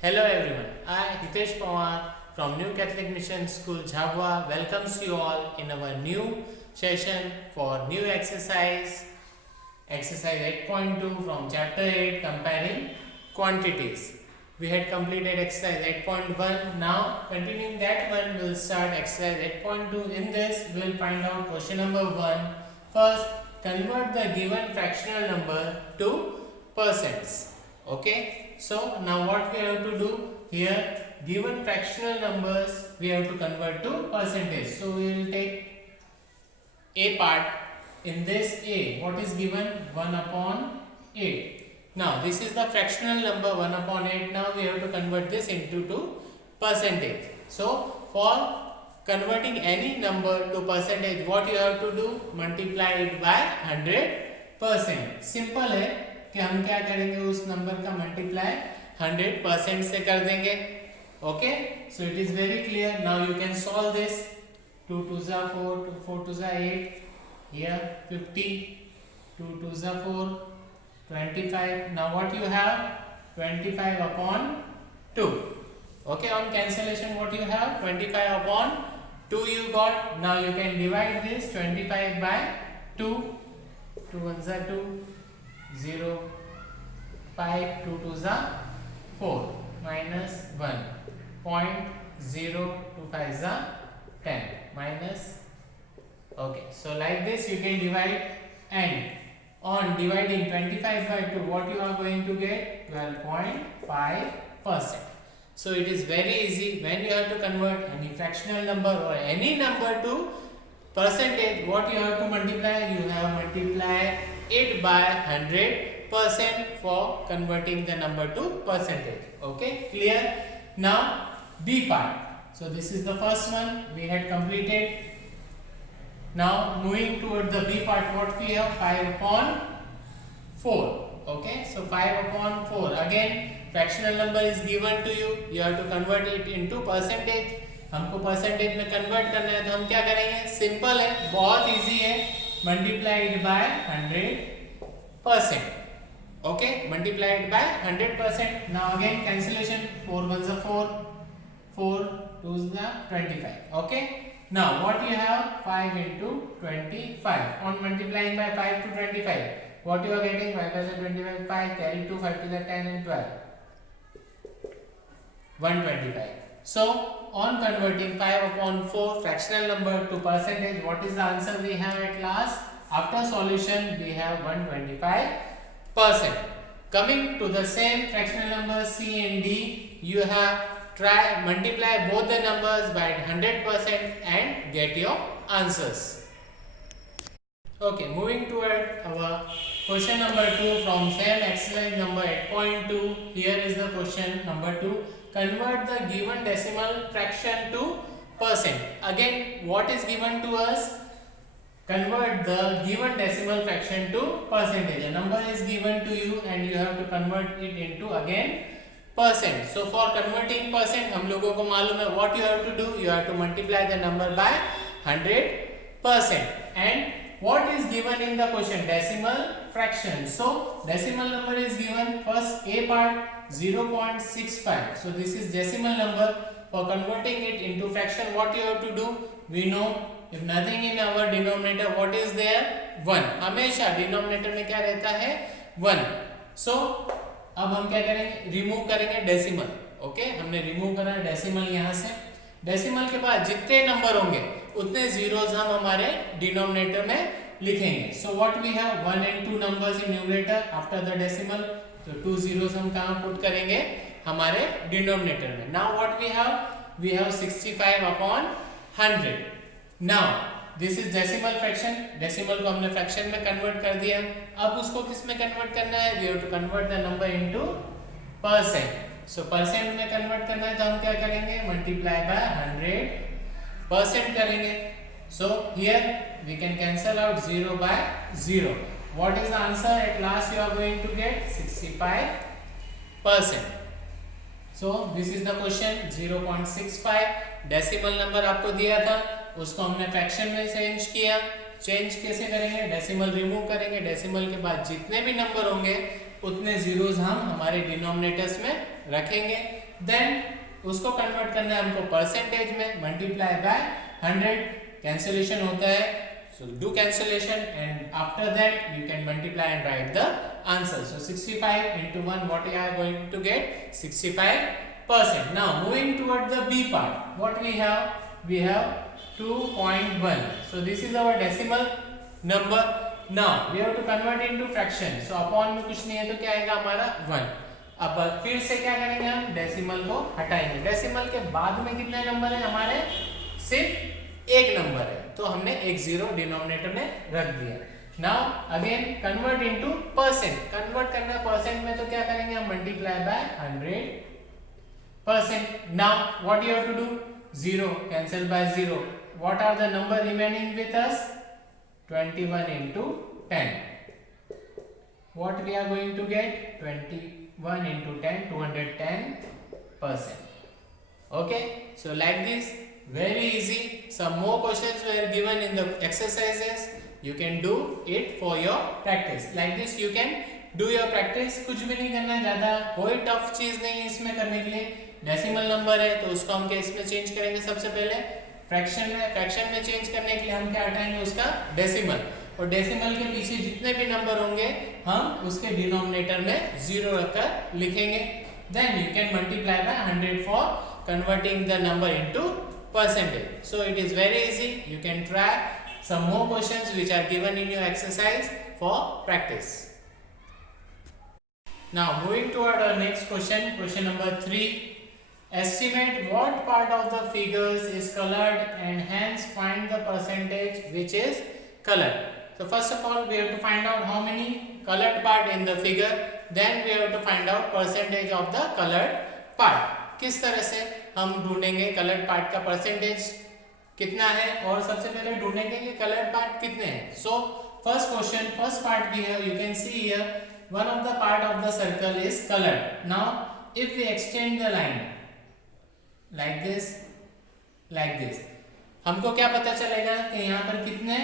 Hello everyone, I Hitesh Pawar from New Catholic Mission School Jhabwa welcomes you all in our new session for new exercise 8.2 from chapter 8 comparing quantities. We had completed exercise 8.1. Now continuing that one, we'll start exercise 8.2. In this we'll find out question number 1. First, convert the given fractional number to percents. Okay, so now what we have to do here, given fractional numbers we have to convert to percentage. So we will take a part. In this a, what is given? 1 upon 8. Now this is the fractional number 1 upon 8. Now we have to convert this into percentage. So for converting any number to percentage, what you have to do? Multiply it by 100%. Simple है कि हम क्या करेंगे, उस number का multiply 100% से कर देंगे. Okay, so it is very clear. Now you can solve this. 2 2 4, 4 2 8, here 50, 2 2 4, 25. Now what you have? 25 upon 2. Okay, on cancellation what you have? 25 upon 2 you got. Now you can divide this 25 by 2. 2 1 2, 0, 5, 2 2 4, minus 1, 0.0, 2 5 10, minus. Okay, so like this you can divide, and on dividing 25 by 2, what you are going to get? 12.5%. So it is very easy. When you have to convert any fractional number or any number to percentage, what you have to multiply? You have multiply it by 100% for converting the number to percentage. Okay, clear? Now B part. So this is the first one we had completed. Now moving toward the B part, what we have? 5 upon 4. Okay, so 5 upon 4. Again fractional number is given to you. You have to convert it into percentage. हमको percentage में convert करना है, तो हम क्या करेंगे? Simple है, बहुत इजी है. Multiplied by 100%. Okay, multiplied by 100%. Now again cancellation. 4 1 4, 4 2 25. Okay, now what you have? 5 into 25. On multiplying by 5 to 25, what you are getting? 5 by 25, 5 carry 2, 5 to the 10 and 12, 125. So on converting 5 upon 4 fractional number to percentage, what is the answer we have at last? After solution we have 125%. Coming to the same fractional number C and D, you have multiply both the numbers by 100% and get your answers. Okay, moving toward our question number 2 from same exercise number 8.2. Here is the question number 2. Convert the given decimal fraction to percent. Again, what is given to us? Convert the given decimal fraction to percentage. A number is given to you and you have to convert it into again percent. So for converting percent, हम लोगों को मालूम है what you have to do. You have to multiply the number by 100%. And what is given in the question? Decimal fraction. So decimal number is given. First A part 0.65. So this is decimal number. For converting it into fraction, what you have to do? We know if nothing in our denominator, what is there? 1. हमेशा denominator में क्या रहता है? 1. So अब हम क्या करेंगे? Remove करेंगे डेसिमल. ओके, हमने रिमूव करा डेसिमल यहाँ से. डेसिमल के बाद जितने नंबर होंगे उतने जीरोस हम हमारे डिनोमिनेटर में लिखेंगे. So what we have? 1 and 2 numbers in numerator after the decimal. तो 2 zeros हम कहाँ पुट करेंगे? हमारे डिनोमिनेटर में. Now what we have? We have 65 upon 100. Now this is decimal fraction. Decimal को हमने फ्रैक्शन में कन्वर्ट कर दिया. अब उसको किस में कन्वर्ट करना है? We have to convert the number into percent. So percent में कन्वर्ट करना है तो हम क्या करेंगे? मल्टीप्लाई बाय 100% करेंगे. So here we can cancel out 0 by 0. What is the answer? At last you are going to get 65%. So this is the question. 0.65 decimal number आपको दिया था, उसको हमने फ्रैक्शन में चेंज किया. चेंज कैसे करेंगे? डेसिमल रिमूव करेंगे. डेसिमल के बाद जितने भी नंबर होंगे उतने जीरोस हम हमारे डिनोमिनेटर्स में रखेंगे, देन उसको कन्वर्ट करना है हमको परसेंटेज में, मल्टीप्लाई बाय 100, कैंसिलेशन होता है, so do cancellation and after that you can multiply and write the answer. So 65 into 1, what we are going to get? 65%. Now moving toward the B part, what we have? We have 2.1. So this is our decimal number. Now we have to convert into fraction. So upon में कुछ नहीं है तो क्या आएगा हमारा 1. अब फिर से क्या करेंगे हम? डेसिमल को हटाएंगे. डेसिमल के बाद में कितने नंबर है हमारे? सिर्फ एक नंबर है, तो हमने एक जीरो डिनोमिनेटर में रख दिया. Now again convert into percent. Convert करना है परसेंट में तो क्या करेंगे हम? Multiply by 100%. Now what you have to do? 0 cancel by 0. What are the number remaining with us? 21 into 10. What we are going to get? 21 into 10, 210%. Okay, so like this, very easy. Some more questions were given in the exercises. You can do it for your practice. Like this, you can do your practice. कुछ भी नहीं करना है ज़्यादा, कोई tough चीज़ नहीं है इसमें करने के लिए. डेसिमल नंबर है तो उसको हम किस में चेंज करेंगे? सबसे पहले फ्रैक्शन में चेंज करने के लिए हम क्या हटाएंगे? उसका डेसिमल, और डेसिमल के पीछे जितने भी नंबर होंगे हम उसके डिनोमिनेटर में 0 रखकर लिखेंगे. Then you can multiply by 100 for converting the number into percentage. So it is very easy. You can try some more questions which are given in your exercise for practice. Now moving toward our next question, question number 3. Estimate what part of the figures is colored and hence find the percentage which is colored. So first of all we have to find out how many colored part in the figure, then we have to find out percentage of the colored part. किस तरह से हम ढूंढेंगे coloured part का percentage कितना है, और सबसे पहले ढूंढेंगे कि कलर्ड पार्ट कितने हैं. So first question, first part we have, you can see here one of the part of the circle is coloured. Now if we extend the line like this, हमको क्या पता चलेगा कि यहाँ पर कितने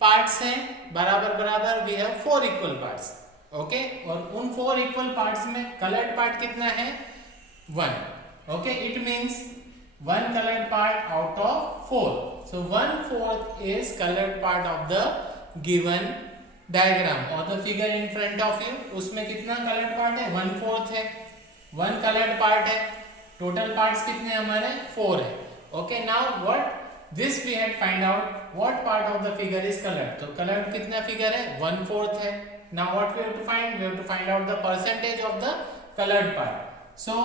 पार्ट्स हैं? बराबर we have 4 equal parts. Okay, और उन 4 इक्वल पार्ट्स में कलर्ड पार्ट कितना है? 1. Okay, it means 1 colored part out of 4. So 1/4 is colored part of the given diagram or the figure in front of you. उसमें कितना colored part है? 1/4 है. 1 colored part है. Total parts कितने हमारे? 4 है. Okay, now what this we had find out what part of the figure is colored. तो colored कितना figure है? 1/4 है. Now what we have to find? We have to find out the percentage of the colored part. So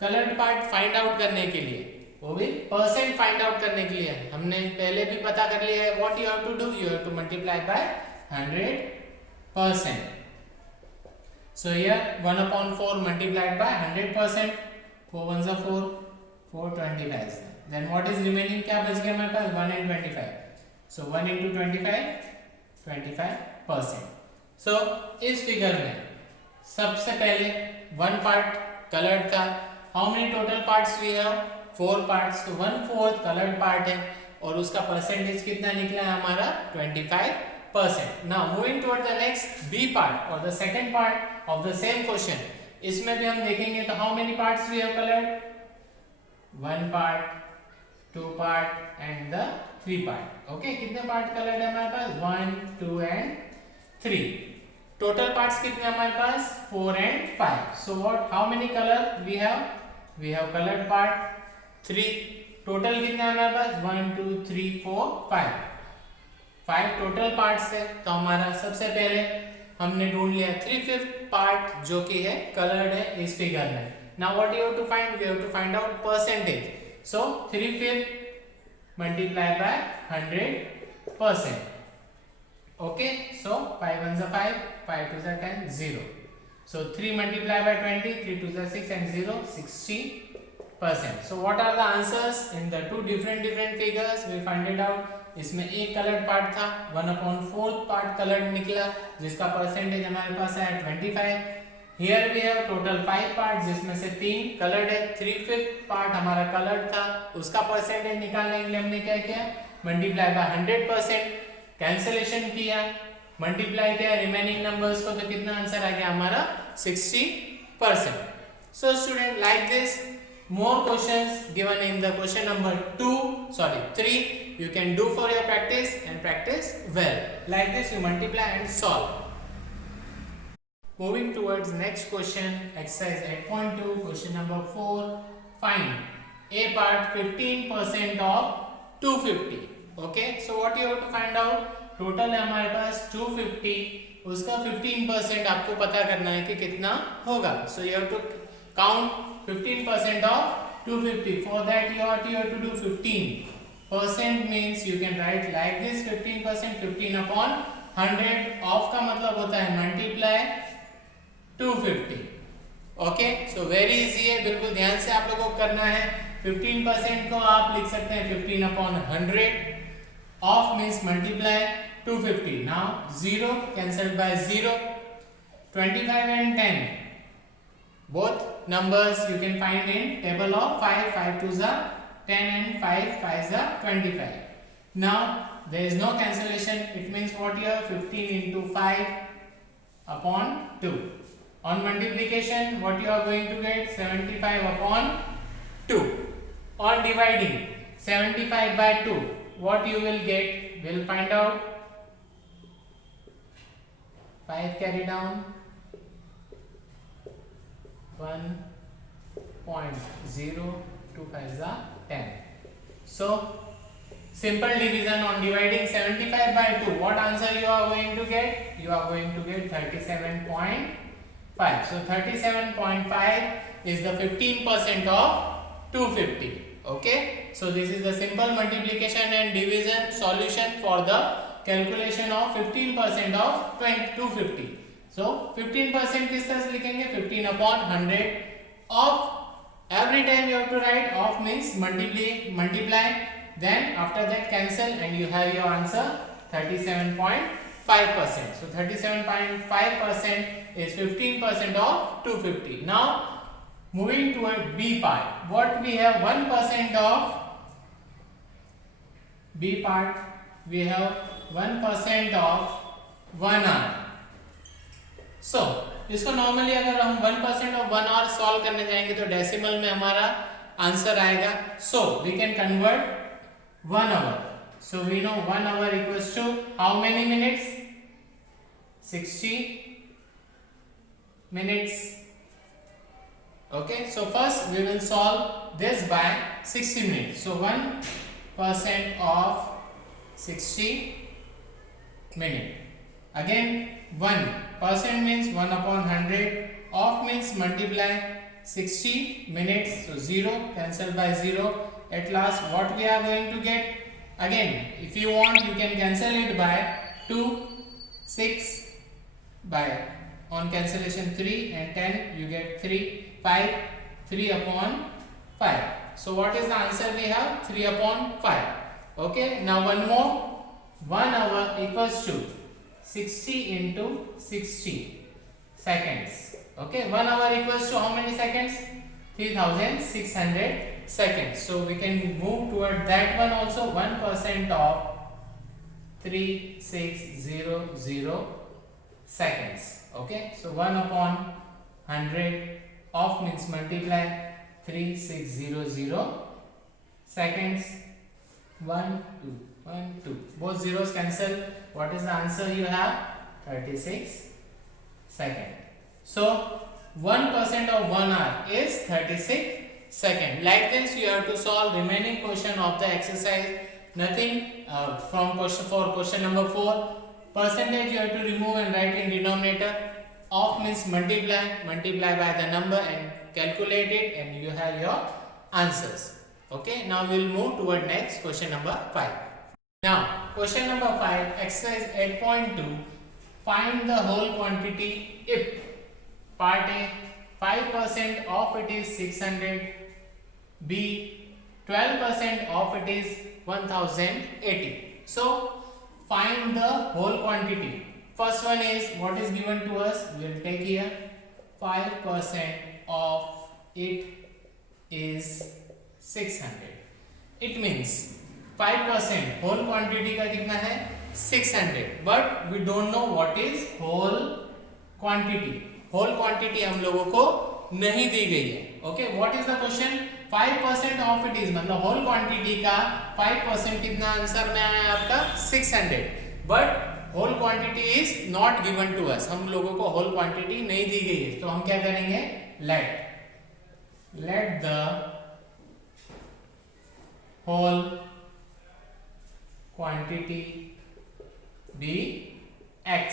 coloured part find out करने के लिए, वो भी percent find out करने के लिए हमने पहले भी पता कर लिया है. What you have to do? You have to multiply by 100%. So here 1/4 multiplied by 100%. 4 1s are 4, 4 25. Then what is remaining? क्या बच गया हमारे पास? 1 and 25. So 1 into 25, 25%. सो इस फिगर में सबसे पहले 1 पार्ट कलर्ड का. How many total parts we have? 4 parts. So 1/4 colored part है, और उसका percentage कितना निकला है हमारा? 25%. Now moving toward the next B part or the second part of the same question. इसमें भी हम देखेंगे तो how many parts we have colored? 1 part, 2 part and the 3 part. Okay, कितने part colored है हमारे पास? 1, 2 and 3. Total parts कितने हमारे पास? 4 and 5. So what? How many color we have? We have colored part 3. Total कितने हमारे पास? 1, 2, 3, 4, 5. 5 total parts है. तो हमारा सबसे पहले हमने ढूंढ लिया 3/5 पार्ट जो कि है colored है इस फिगर में. Now what you have to find? We have to find out percentage. So 3/5 multiply by 100%. Okay, so 5 1s are 5, 5 2s are 10, 0. So 3 multiplied by 20, 3 2s are 6 and 0, 60%. So what are the answers in the two different figures? We find it out. इसमें एक coloured part था, 1/4 part coloured निकला, जिसका percentage हमारे पास है 25. Here we have total 5 part, जिसमें से 3 coloured है. 3/5 पार्ट हमारा कलर्ड था, उसका परसेंटेज निकालने के लिए हमने क्या किया? Multiply by 100%. कैंसिलेशन किया, मल्टीप्लाई किया रिमेनिंग नंबर्स को, तो कितना आंसर आ गया हमारा? 60%. So student, like this, more questions given in the question number 3 you can do for your practice and practice well. Like this you multiply and solve. Moving towards next question, exercise 8.2, question number 4. Find A part 15% of 250. Okay, so what you have to find out? Total है हमारे पास 250, उसका 15% आपको पता करना है कि कितना होगा. So you have to count 15% of 250. For that you have to do 15%, means you can write like this 15%, 15 upon 100. Of का मतलब होता है multiply 250. Okay, so very easy है, बिल्कुल ध्यान से आप लोगों को करना है. 15% को आप लिख सकते हैं 15 upon 100. Of means multiply 250. Now 0 cancelled by 0. 25 and 10. Both numbers you can find in table of 5. 5 2s are 10 and 5 5s are 25. Now there is no cancellation. It means what here? 15 into 5 upon 2. On multiplication, what you are going to get? 75 upon 2. On dividing 75 by 2, what you will get? We'll find out. 5 carry down. 1.0. 2 5s are 10. So simple division on dividing 75 by 2. What answer you are going to get? You are going to get 37.5. So 37.5 is the 15% of 250. Okay, so this is the simple multiplication and division solution for the calculation of 15% of 250. So 15% किस तरह से लिखेंगे? 15 upon 100. Of every time you have to write of means multiply, then after that cancel and you have your answer 37.5%. So 37.5% is 15% of 250. Now moving toward B part, what we have? 1% of B part, we have 1% of 1 hour. So इसको normally अगर हम 1% of 1 hour solve करने जाएंगे तो decimal में हमारा answer आएगा. So we can convert 1 hour. So we know 1 hour equals to how many minutes? 60 minutes. Okay, so first we will solve this by 60 minutes. So 1% of 60 minute. Again 1% means 1 upon 100. Of means multiply 60 minutes. So 0 cancel by 0. At last what we are going to get? Again if you want you can cancel it by 2, 6 by on cancellation 3 and 10 you get 3, 5, 3 upon 5. So what is the answer we have? 3 upon 5. Okay, now one more. 1 hour equals to 60 into 60 seconds. Okay, 1 hour equals to how many seconds? 3600 seconds. So we can move toward that one also. 1% of 3600 seconds. Okay, so 1 upon 100 of means multiply 3600 seconds. 1 2 1 2, both zeros cancel. What is the answer you have? 36 seconds. So 1% of 1 hour is 36 seconds. Like this you have to solve remaining question of the exercise. Nothing from question number 4. Percentage you have to remove and write in denominator. Of means multiply by the number and calculate it and you have your answers. Okay, now we will move toward next question number 5. Now question number 5, exercise 8.2. Find the whole quantity if part A 5% of it is 600, B 12% of it is 1080. So find the whole quantity. First one is what is given to us. We will take here 5% of it is 600. It means 5% whole quantity का कितना है 600, but we don't know what is whole quantity. whole quantity हम लोगों को नहीं दी गई है। Okay, what is the question? 5% of it is, मतलब होल क्वांटिटी का 5% कितना आंसर में आया आपका? 600। But whole quantity is not given to us, हम लोगों को होल क्वांटिटी नहीं दी गई है, तो हम क्या करेंगे? Let the whole quantity be x।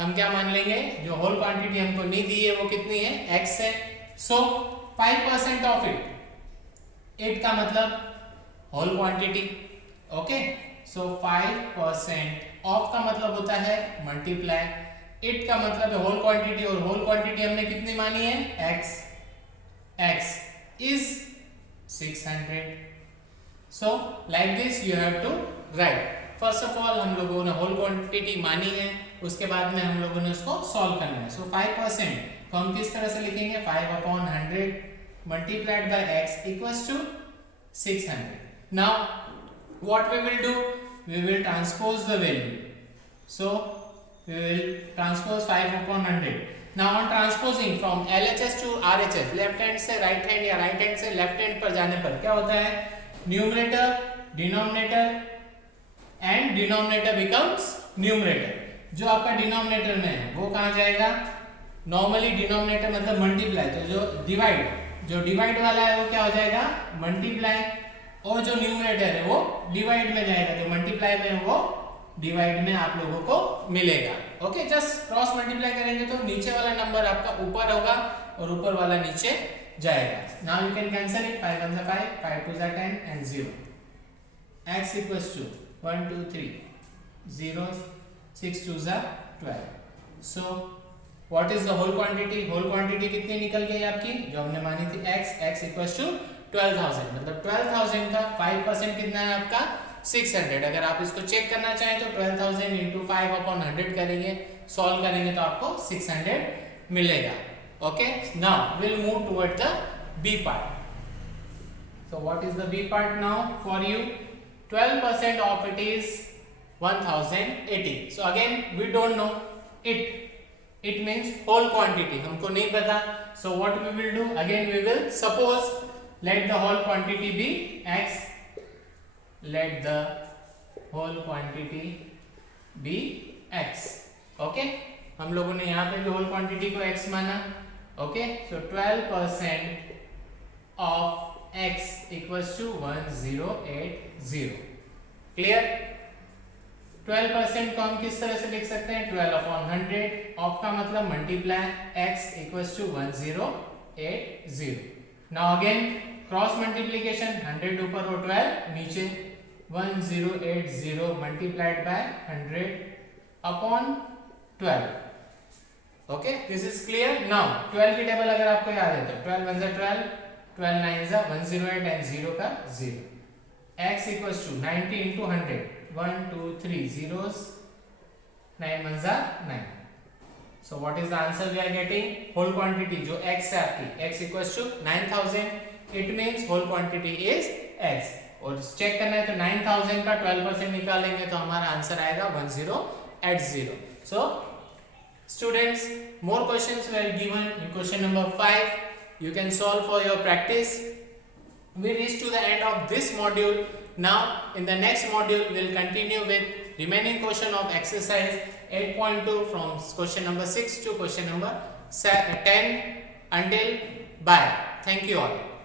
हम क्या मान लेंगे? जो होल क्वांटिटी हमको नहीं दी है वो कितनी है? x है। सो 5% ऑफ इट का मतलब whole quantity. Okay, so 5% of का मतलब होता है मल्टीप्लाई, इट का मतलब है होल क्वांटिटी, और होल क्वांटिटी हमने कितनी मानी है? x is 600। So like this you have to write. First of all हम लोगों ने होल क्वांटिटी मानी है, उसके बाद में हम लोगों ने उसको सॉल्व करना है। सो 5% तो हम किस तरह से लिखेंगे? 5/100 multiplied by x equals to 600। Now what we will do? We will transpose the value. So we will transpose 5/100। Now on transposing from LHS to RHS, left hand से राइट हैंड या राइट हैंड से left hand पर जाने पर क्या होता है? Numerator denominator and denominator becomes numerator. जो आपका डिनोमिनेटर में है वो कहां जाएगा? नॉर्मली डिनोमिनेटर मतलब मल्टीप्लाई, तो जो डिवाइड वाला है वो क्या हो जाएगा? मल्टीप्लाई, और जो न्यूमरेटर है वो डिवाइड में जाएगा, जो मल्टीप्लाई में वो डिवाइड में आप लोगों को मिलेगा। ओके, जस्ट क्रॉस मल्टीप्लाई करेंगे तो नीचे वाला नंबर आपका ऊपर होगा और ऊपर वाला नीचे जाएगा। Now you can cancel it, 5 1 5, 5 2 10 and 0। x equals to 1 2 3 zeros, 6 2 12। so what is the whole quantity? whole quantity कितनी निकल गई आपकी? जो हमने मानी थी x equals to 12,000, मतलब 12,000 का 5% कितना है आपका? 600। अगर आप इसको चेक करना चाहें तो 12,000 into 5/100 करेंगे, सॉल्व करेंगे तो आपको 600 मिलेगा। Okay, now will move toward the b part. so what is the b part now for you? 12% of it is 1080. so again we don't know it means whole quantity, हमको नहीं पता। so what we will do? again we will suppose let the whole quantity be x, let the whole quantity be x। okay, हम लोगों ने यहाँ पे भी whole quantity को x माना। okay, so 12% of x equals to 1080। Clear? 12% को हम किस तरह से लिख सकते हैं? 12/100 ऑफ का मतलब multiply x equals to 1080। Now again cross multiplication, 100 ऊपर और 12 नीचे, 1080 multiplied by 100/12। Okay, this is clear. Now 12 की टेबल अगर आपको याद है तो 12 1 12, 12 9 108 एंड 0 का 0। x equals to 90 into 100, 1 2 3 zeros, 9 1 9। so what is the answer we are getting? whole quantity जो x है आपकी, x equals to 9000, it means whole quantity is x। और चेक करना है तो 9000 का 12% निकालेंगे तो हमारा आंसर आएगा 1080। so students, more questions were given in question number 5. you can solve for your practice. We reached to the end of this module. Now in the next module we'll continue with remaining question of exercise 8.2 from question number 6 to question number 10. Until bye. Thank you all.